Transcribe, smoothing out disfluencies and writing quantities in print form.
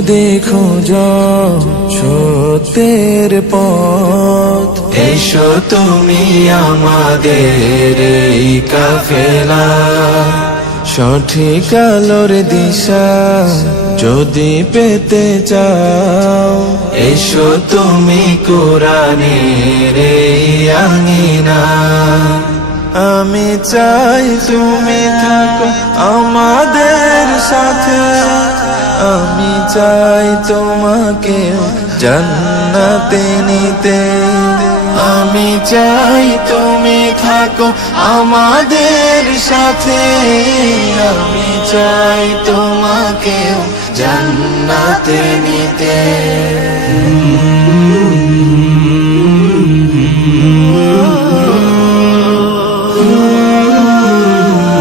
যদি খোঁজো সত্যের পথ, এসো তুমি আমাদের এই কাফেলা। সঠিক আলোর দিশা যদি পেতে চাও, এসো তুমি কোরআনের এই আঙিনা। আমি চাই তুমি থাকো আমাদের সাথে, আমি চাই তোমাকে জান্নাতে নিতে। আমি চাই তুমি থাকো আমাদের সাথে, আমি চাই তোমাকে জান্নাতে নিতে।